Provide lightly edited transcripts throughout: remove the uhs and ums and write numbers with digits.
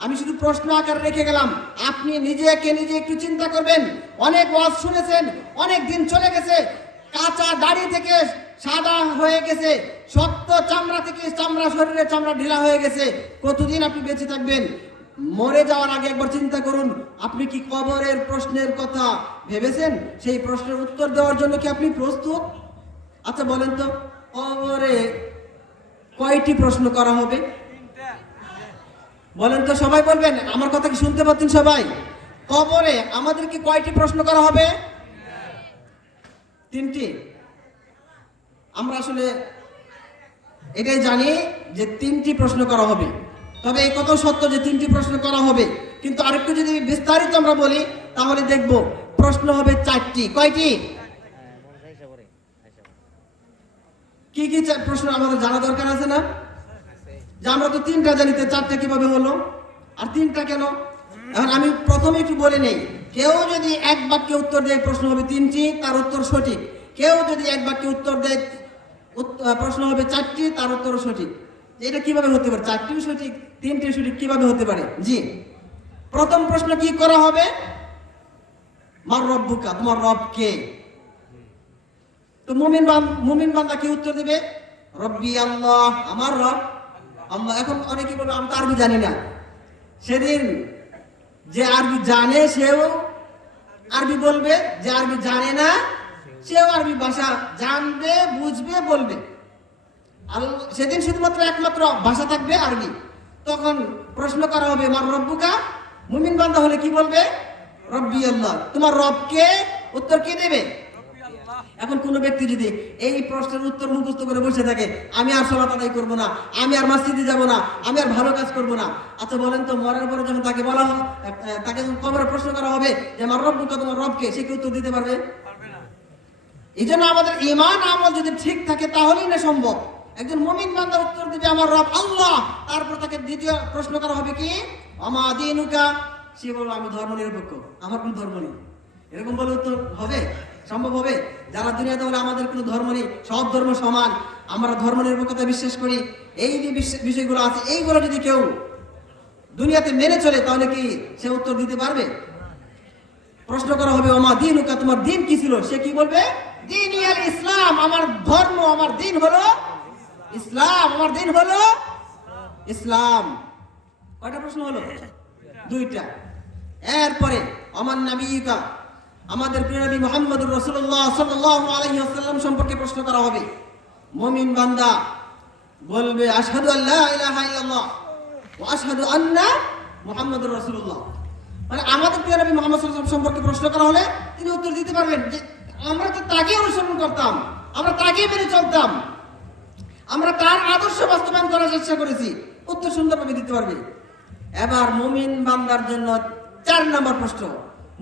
আমি শুধু প্রশ্ন আকারে রেখে গেলাম, আপনি নিজেকে নিজে একটু চিন্তা করবেন। অনেক ওয়াজ শুনেছেন, অনেক দিন চলে গেছে, কাঁচা দাড়ি থেকে সাদা হয়ে গেছে, শক্ত চামড়া থেকে চামড়া, শরীরের চামড়া ঢিলা হয়ে গেছে। কতদিন আপনি বেঁচে থাকবেন? মরে যাওয়ার আগে একবার চিন্তা করুন, আপনি কি কবরের প্রশ্নের কথা ভেবেছেন? সেই প্রশ্নের উত্তর দেওয়ার জন্য কি আপনি প্রস্তুত? আচ্ছা বলেন তো, কবরে কয়টি প্রশ্ন করা হবে? বলেন তো, সবাই বলবেন। আমার কথা কি শুনতে পাচ্ছেন সবাই? কবরে আমাদেরকে কয়টি প্রশ্ন করা হবে? 3টি। আমরা আসলে এটাই জানি যে 3টি প্রশ্ন করা হবে। তবে এই কথা সত্য যে 3টি প্রশ্ন করা হবে, কিন্তু আরেকটু যদি বিস্তারিত আমরা বলি তাহলে দেখব প্রশ্ন হবে 4টি। কয়টি? কি কি প্রশ্ন আমাদের জানা দরকার আছে না? যে আমরা তো 3টা জানি, 4টা কিভাবে হলো? আর 3টা কেন? এখন আমি প্রথমে একটু বলে নেই, কেউ যদি এক বাক্যে উত্তর দেয় প্রশ্ন হবে 3টি, তার উত্তর সঠিক। কেউ যদি এক বাক্যে উত্তর দেয় প্রশ্ন হবে 4টি, তার উত্তর সঠিক। এটা কিভাবে হতে পারে? 4টিও সঠিক, 3টিও সঠিক কিভাবে হতে পারে? জি, প্রথম প্রশ্ন কি করা হবে? মার রব্বুকা, তোমার রব কে? তো মুমিন বান্দা কি উত্তর দেবে? রব্বি আল্লাহ, আমার রব আল্লাহ। এখন অনেকে বলবে আমি তো আরবি জানি না। সেদিন যে আরবি জানে সেও আরবি বলবে, যে আরবি জানে না সেও আরবি ভাষা জানবে, বুঝবে, বলবে। সেদিন শুধুমাত্র একমাত্র ভাষা থাকবে আরবি। তখন প্রশ্ন করা হবে মার রব্বুকা। মুমিন বান্দা হলে কি বলবে? রব্বি আল্লাহ, তোমার রব কে? উত্তর কে দেবে? এখন কোন ব্যক্তি যদি এই প্রশ্নের উত্তর মুখস্থ করে বসে থাকে, আমি আর সালাত আদায় করবো না, আমি আর মসজিদে যাব না, আমি আর ভালো কাজ করবো না। আচ্ছা বলেন তো, মরার পরে যখন তাকে বলা হবে, তাকে যখন কবরে প্রশ্ন করা হবে যে আমার রব্বুকা, তোমার রবকে, সে কি উত্তর দিতে পারবে? এই জন্য আমাদের ঈমান আমল যদি ঠিক থাকে তাহলেই না সম্ভব। একজন মুমিন বান্দা উত্তর দিবে আমার রব আল্লাহ, তারপর তাকে দ্বিতীয় প্রশ্ন করা হবে কি? আমা দীনুকা। সে বলবে আমি ধর্ম নিরপেক্ষ, আমার কোন ধর্ম নেই। এরকম বলে উত্তর হবে? সম্ভব হবে? যারা দুনিয়াতে বলে আমাদের কোনো ধর্ম নেই, সব ধর্ম সমান, আমরা ধর্ম নিরপেক্ষতা বিশ্বাস করি, এই যে বিষয়গুলো আছে, এইগুলো যদি কেউ দুনিয়াতে মেনে চলে তাহলে কি সে উত্তর দিতে পারবে? প্রশ্ন করা হবে ওমা দীনুকা, তোমার দিন কি ছিল? সে কি বলবে? দীন ইয়াল ইসলাম, আমার ধর্ম, আমার দিন হলো ইসলাম, আমার দিন হলো ইসলাম। কয়টা প্রশ্ন হলো? 2টা। এরপরে আমার নবীকা, আমাদের প্রিয় নবী মুহাম্মদুর রাসূলুল্লাহ সাল্লাল্লাহু আলাইহি ওয়াসাল্লাম সম্পর্কে প্রশ্ন করা হবে। মুমিন বান্দা বলবে আশহাদু আল্লা ইলাহা ইল্লাল্লাহ ওয়া আশহাদু আন্না মুহাম্মাদুর রাসূলুল্লাহ। মানে আমাদের প্রিয় নবী মুহাম্মদ সাল্লাল্লাহু আলাইহি ওয়াসাল্লাম সম্পর্কে প্রশ্ন করা হলে তিনি উত্তর দিতে পারবেন যে আমরা তো তাকে অনুসরণ করতাম, আমরা তাকে মেনে চলতাম, আমরা তার আদর্শ বাস্তবায়ন করার চেষ্টা করেছি। উত্তর সুন্দরভাবে দিতে পারবে। এবার মুমিন বান্দার জন্য 4 নম্বর প্রশ্ন।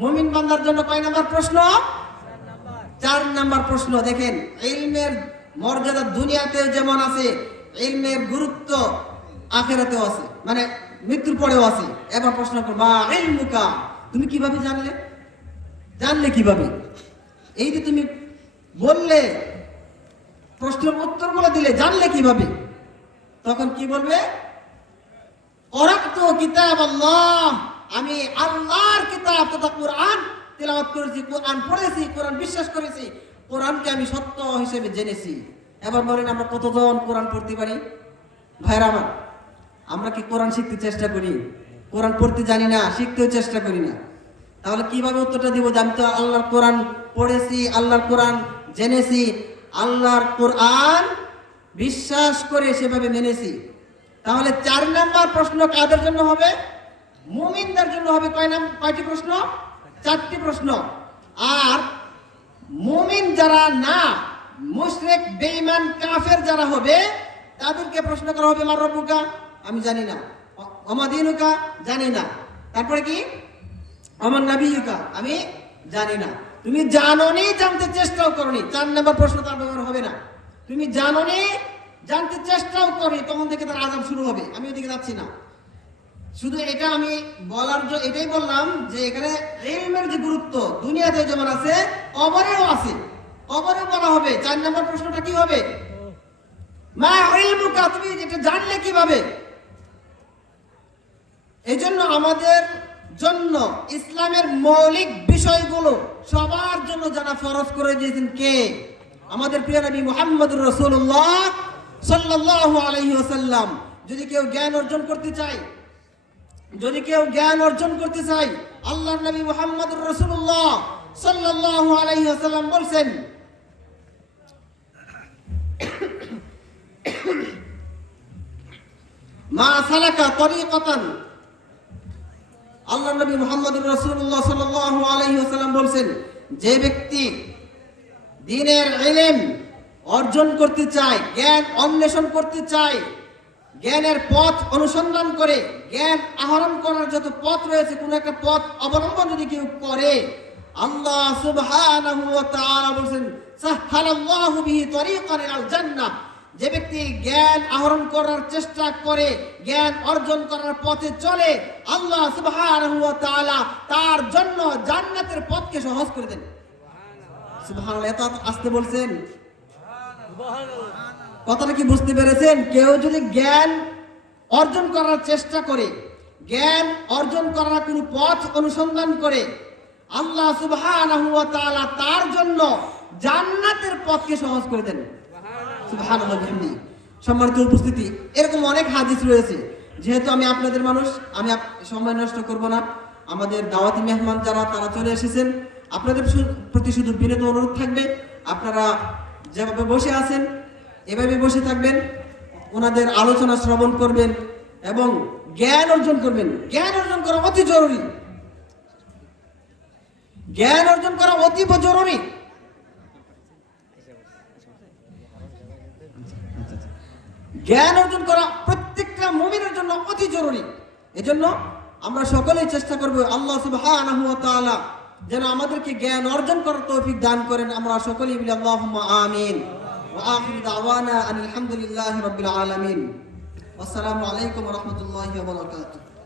মুমিন বান্দার জন্য কয় নাম্বার প্রশ্ন? 4 নাম্বার প্রশ্ন। দেখেন, ইলমের মর্যাদা দুনিয়াতেও যেমন আছে, ইলমের গুরুত্ব আখিরাতেও আছে, মানে মৃত্যুর পরেও আছে। এবার প্রশ্ন করবা ইলমুকা, তুমি কিভাবে জানলে? জানলে কিভাবে? এই যে তুমি বললে, প্রশ্নের উত্তরগুলো দিলে, জানলে কিভাবে? তখন কি বলবে? ক্বরাতু কিতাব আল্লাহ, আমি আল্লাহর কিতাব তথা কোরআন তেলাওয়াত করেছি, কোরআন পড়েছি, কোরআন বিশ্বাস করেছি, কোরআনকে আমি সত্য হিসেবে জেনেছি। এবার বলেন আমরা কতজন কোরআন পড়তে পারি? ভাইরা আমার, আমরা কি কোরআন শিখতে চেষ্টা করি? কোরআন পড়তে জানি না, শিখতেও চেষ্টা করি না। তাহলে কিভাবে উত্তরটা দিব যে আমি তো আল্লাহর কোরআন পড়েছি, আল্লাহর কোরআন জেনেছি, আল্লাহর কোরআন বিশ্বাস করে সেভাবে মেনেছি? তাহলে 4 নাম্বার প্রশ্ন কাদের জন্য হবে? মুমিনদের জন্য হবে। কয়টি প্রশ্ন? 4টি প্রশ্ন। আর মুমিন যারা না, মুশরিক, বেঈমান, কাফের যারা হবে, তাদেরকে প্রশ্ন করা হবে মার রব্বুকা, আমি জানি না, ওমা দীনুকা, জানি না, তারপরে কি? আমার নবীকা, আমি জানি না। তুমি জানোনি, জানতে চেষ্টাও করনি, 4 নাম্বার প্রশ্ন তার ব্যবহার হবে না। তুমি জানোনি, জানতে চেষ্টাও করনি, তখন থেকে তার আযাব শুরু হবে। আমি ওইদিকে যাচ্ছি না, শুধু এটা আমি বলার জন্য এটাই বললাম যে এখানে ইলমের যে গুরুত্ব দুনিয়াতে যেমন আছে, কবরেও আছে। কবরে বলা হবে 4 নম্বর প্রশ্নটা কি হবে? মা ইলমুকা, তুমি এটা জানলে কিভাবে? এই জন্য আমাদের জন্য ইসলামের মৌলিক বিষয়গুলো সবার জন্য জানা ফরজ করে দিয়েছেন কে? আমাদের প্রিয় নবী মুহাম্মদুর রাসূলুল্লাহ সাল্লাল্লাহু আলাইহি ওয়াসাল্লাম। যদি কেউ জ্ঞান অর্জন করতে চায়, আল্লাহর নবী মুহাম্মদুর রাসূলুল্লাহ সাল্লাল্লাহু আলাইহি ওয়াসাল্লাম বলেন, মা সালাকা তরিকাতান, আল্লাহর নবী মুহাম্মদুর রাসূলুল্লাহ সাল্লাল্লাহু আলাইহি ওয়াসাল্লাম বলেন, যে ব্যক্তি দ্বীনের ইলম অর্জন করতে চায়, জ্ঞান অন্বেষণ করতে চায়, জ্ঞানের পথ অনুসন্ধান করে, জ্ঞান আহরণ করার যত পথ রয়েছে কোন একটা পথ অবলম্বন যদি কেউ করে, আল্লাহ সুবহানাহু ওয়া তাআলা বলেন, সাহহালাল্লাহু বিহি তরিকান ইলাল জান্নাহ। যে ব্যক্তি জ্ঞান আহরণ করার চেষ্টা করে, জ্ঞান অর্জন করার পথে চলে, আল্লাহ সুবহানাহু ওয়া তাআলা তার জন্য জান্নাতের পথকে সহজ করে দেন। সুবহানাল্লাহ। এত আসতে বলছেন, কথাটা কি বুঝতে পেরেছেন? কেউ যদি জ্ঞান অর্জন করার চেষ্টা করে, জ্ঞান অর্জন করার কোনো পথ অনুসন্ধান করে, আল্লাহ সুবহানাহু ওয়া তাআলা তার জন্য জান্নাতের পথকে সহজ করে দেন। সুবহানাল্লাহ। সম্মানিত উপস্থিতি, এরকম অনেক হাদিস রয়েছে। যেহেতু আমি আপনাদের মানুষ, আমি সময় নষ্ট করব না। আমাদের দাওয়াতি মেহমান যারা তারা চলে এসেছেন, আপনাদের প্রতি শুধু বিনীত অনুরোধ থাকবে, আপনারা যেভাবে বসে আছেন এভাবে বসে থাকবেন, ওনাদের আলোচনা শ্রবণ করবেন এবং জ্ঞান অর্জন করবেন। জ্ঞান অর্জন করা অতি জরুরি, জ্ঞান অর্জন করা অতীব জরুরি। জ্ঞান অর্জন করা প্রত্যেকটা মুমিনের জন্য অতি জরুরি। এজন্য আমরা সকলেই চেষ্টা করব আল্লাহ সুবহানাহু ওয়া তাআলা যেন আমাদেরকে জ্ঞান অর্জন করার তৌফিক দান করেন। আমরা সকলেই বলি আল্লাহুম্মা আমিন। ওয়া আখিরু দাওয়ানা আনিল হামদুলিল্লাহি রাব্বিল আলামিন। আসসালামু আলাইকুম ওয়া রাহমাতুল্লাহি ওয়া বারাকাতুহু।